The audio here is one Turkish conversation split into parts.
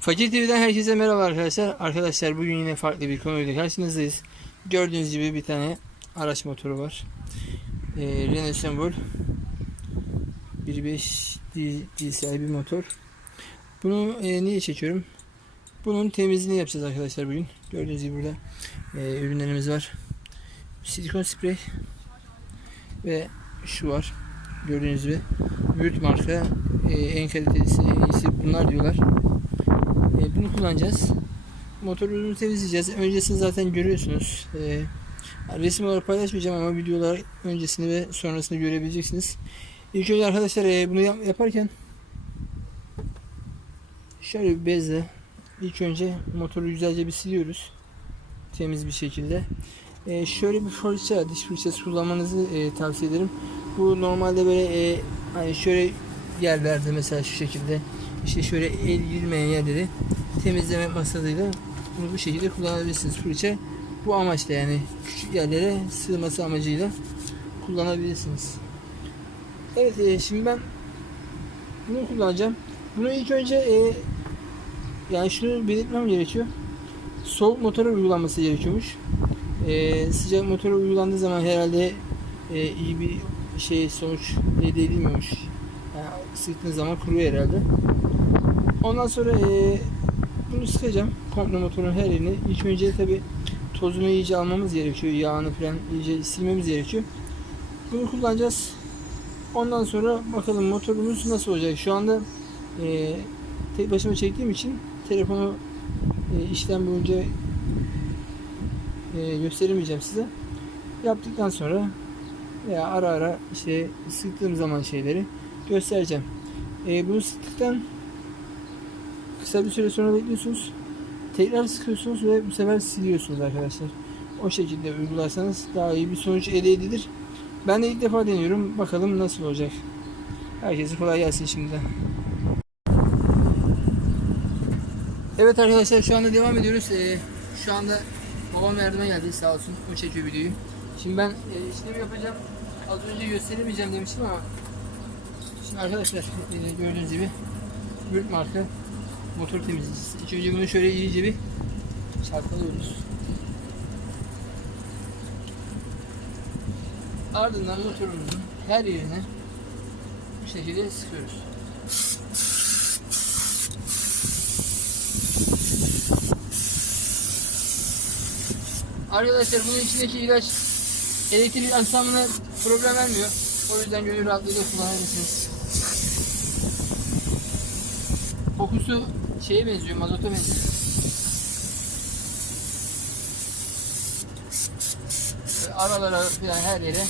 Fakir TV'den herkese merhaba arkadaşlar. Arkadaşlar bugün yine farklı bir konuyla karşınızdayız. Gördüğünüz gibi bir tane araç motoru var. Ee, Renault Sembol 1.5 D- DCI bir motor. Bunu e, niye çekiyorum? Bunun temizliğini yapacağız arkadaşlar bugün. Gördüğünüz gibi burada e, ürünlerimiz var. Silikon sprey ve şu var. Gördüğünüz gibi Büyük marka e, en kalitelisi en iyisi bunlar diyorlar. E, bunu kullanacağız. Motorumuzu temizleyeceğiz. Öncesini zaten görüyorsunuz. E, resim olarak paylaşmayacağım ama videolar öncesini ve sonrasını görebileceksiniz. İlk önce arkadaşlar e, bunu yap- yaparken şöyle bir bezle ilk önce motoru güzelce bir siliyoruz. Temiz bir şekilde. E, şöyle bir fırça, diş fırçası kullanmanızı e, tavsiye ederim. Bu normalde böyle e, hani şöyle yerlerde mesela şu şekilde işte şöyle el girmeyen yerleri temizleme maksadıyla bunu bu şekilde kullanabilirsiniz fırça. Bu amaçla yani küçük yerlere sığması amacıyla kullanabilirsiniz. Evet e, şimdi ben bunu kullanacağım. Bunu ilk önce e, yani şunu belirtmem gerekiyor. Soğuk motora uygulanması gerekiyormuş. E, sıcak motora uygulandığı zaman herhalde e, iyi bir şey sonuç elde edilmiyormuş. Sıktığınız zaman kuruyor herhalde. Ondan sonra e, bunu sıkacağım. Komple motorun her yerini. İlk önce tabi tozunu iyice almamız gerekiyor. Yağını falan iyice silmemiz gerekiyor. Bunu kullanacağız. Ondan sonra bakalım motorumuz nasıl olacak. Şu anda e, tek başıma çektiğim için telefonu e, işlem boyunca e, gösteremeyeceğim size. Yaptıktan sonra veya ara ara işte sıktığım zaman şeyleri göstereceğim. E, bunu sıktıktan kısa bir süre sonra bekliyorsunuz. Tekrar sıkıyorsunuz ve bu sefer siliyorsunuz arkadaşlar. O şekilde uygularsanız daha iyi bir sonuç elde edilir. Ben de ilk defa deniyorum. Bakalım nasıl olacak. Herkese kolay gelsin şimdiden. Evet arkadaşlar şu anda devam ediyoruz. Ee, şu anda babam yardıma geldi sağ olsun. O çekiyor videoyu. Şimdi ben e, işlemi yapacağım. Az önce gösteremeyeceğim demiştim ama Şimdi arkadaşlar e, gördüğünüz gibi Büyük marka motor temizleyicisi. İlk önce bunu şöyle iyice bir çarpalıyoruz. Ardından motorumuzun her yerine bu şekilde sıkıyoruz. Arkadaşlar bunun içindeki ilaç elektrik aksamına problem vermiyor. O yüzden gönül rahatlığıyla kullanabilirsiniz. Kokusu şeye benziyor, mazota benziyor. Böyle aralara falan her yere.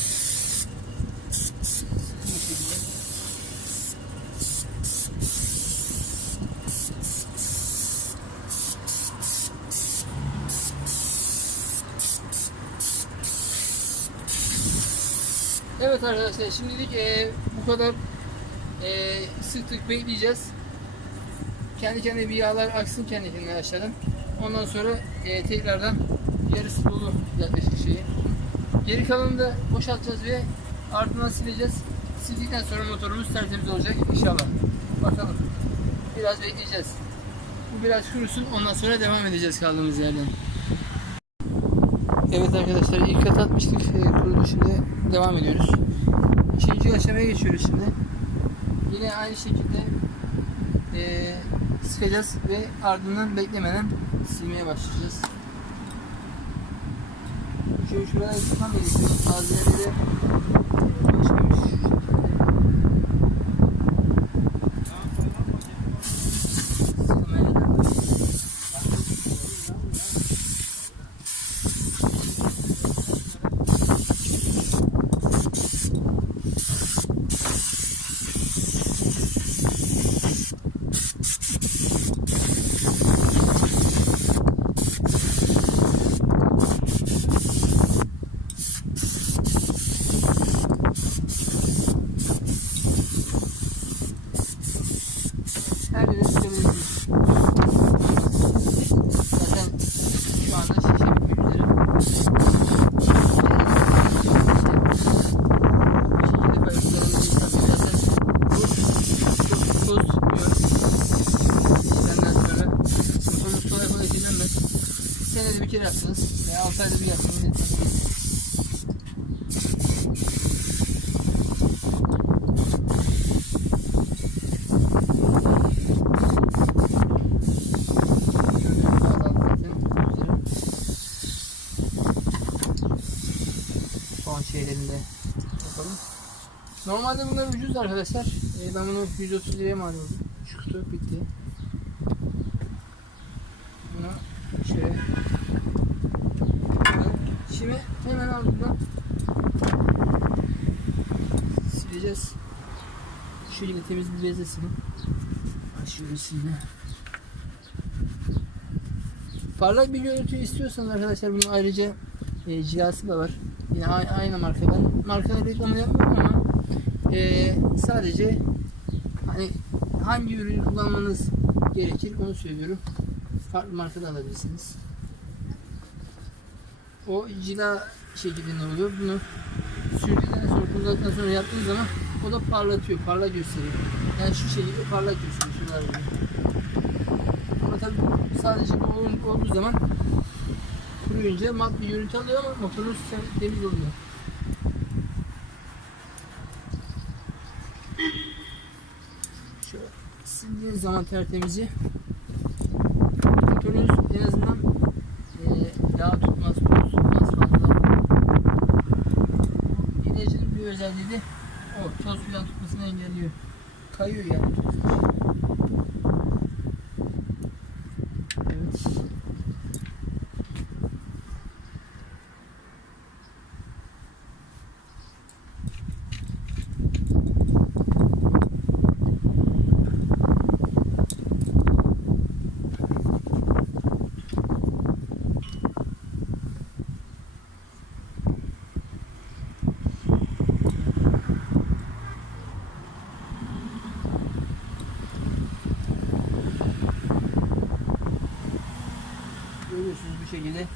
Evet arkadaşlar şimdilik eee, bu kadar eee sıktık bekleyeceğiz. Kendi kendine bir yağlar aksın kendi kendine aşağıdan. Ondan sonra eee, tekrardan yarısı dolu yaklaşık şeyi. Geri kalanını da boşaltacağız ve ardından sileceğiz. Sildikten sonra motorumuz tertemiz olacak inşallah. Bakalım. Biraz bekleyeceğiz. Bu biraz kurusun ondan sonra devam edeceğiz kaldığımız yerden. Evet arkadaşlar ilk kat atmıştık. E, kurudu şimdi devam ediyoruz. İkinci aşamaya geçiyoruz şimdi. Yine aynı şekilde e, sıkacağız ve ardından beklemeden silmeye başlayacağız. Şöyle şuraya sıkmam gerekiyor. Bazı kere yapsanız veya 6 ayda bir yeterli. Son şeylerinde. Normalde bunlar ucuz arkadaşlar. Ee, ben bunu 130 liraya mal aldım. Şu bitti. Bunu şöyle Şimdi hemen ardından sileceğiz. Şekilde temiz silin. Ha, Şöyle silin. Parlak bir görüntü istiyorsanız arkadaşlar bunun ayrıca e, cilası da var. Yine aynı markadan. Markanın reklamı yapmıyorum ama e, sadece hani hangi ürünü kullanmanız gerekir onu söylüyorum. Farklı markada alabilirsiniz. O cila şeklinde oluyor. Bunu sürdükten sonra kullandıktan sonra yaptığınız zaman o da parlatıyor, parlak gösteriyor. Yani şu şekilde parlak gösteriyor. Şuralar gibi. Ama tabii sadece bu ol- olduğu zaman kuruyunca mat bir görüntü alıyor ama motorun tem- temiz oluyor. Şöyle sildiğiniz zaman tertemizi motorunuz en azından e, yağ tutmaz, toz tutmaz fazla. İlacın bir özelliği de o toz filan tutmasını engelliyor. Kayıyor yani. Evet. Görüyorsunuz bu şekilde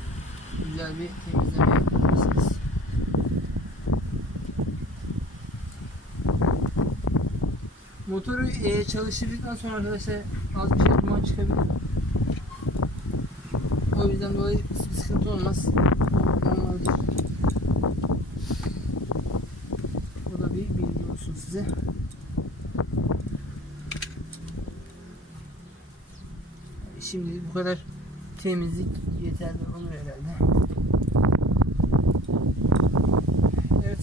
güzel bir temizleme yapabilirsiniz. Motoru e, çalıştırdıktan sonra arkadaşlar az bir şey duman çıkabilir. O yüzden dolayı bir sıkıntı olmaz. Normaldir. O da bir bilgi olsun size. Şimdi bu kadar temizlik yeterli olur herhalde. Evet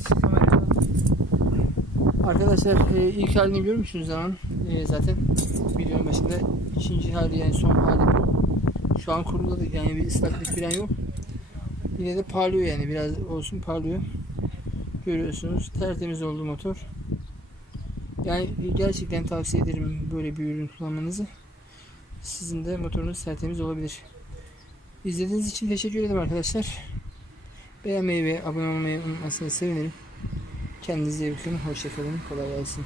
Arkadaşlar e, ilk halini görmüşsünüz zaman e, zaten videonun başında ikinci hali yani son hali bu. Şu an kuruladı yani bir ıslaklık falan yok. Yine de parlıyor yani biraz olsun parlıyor. Görüyorsunuz tertemiz oldu motor. Yani gerçekten tavsiye ederim böyle bir ürün kullanmanızı. Sizin de motorunuz tertemiz olabilir. İzlediğiniz için teşekkür ederim arkadaşlar. Beğenmeyi ve abone olmayı unutmazsanız sevinirim. Kendinize iyi bakın. Hoşçakalın. Kolay gelsin.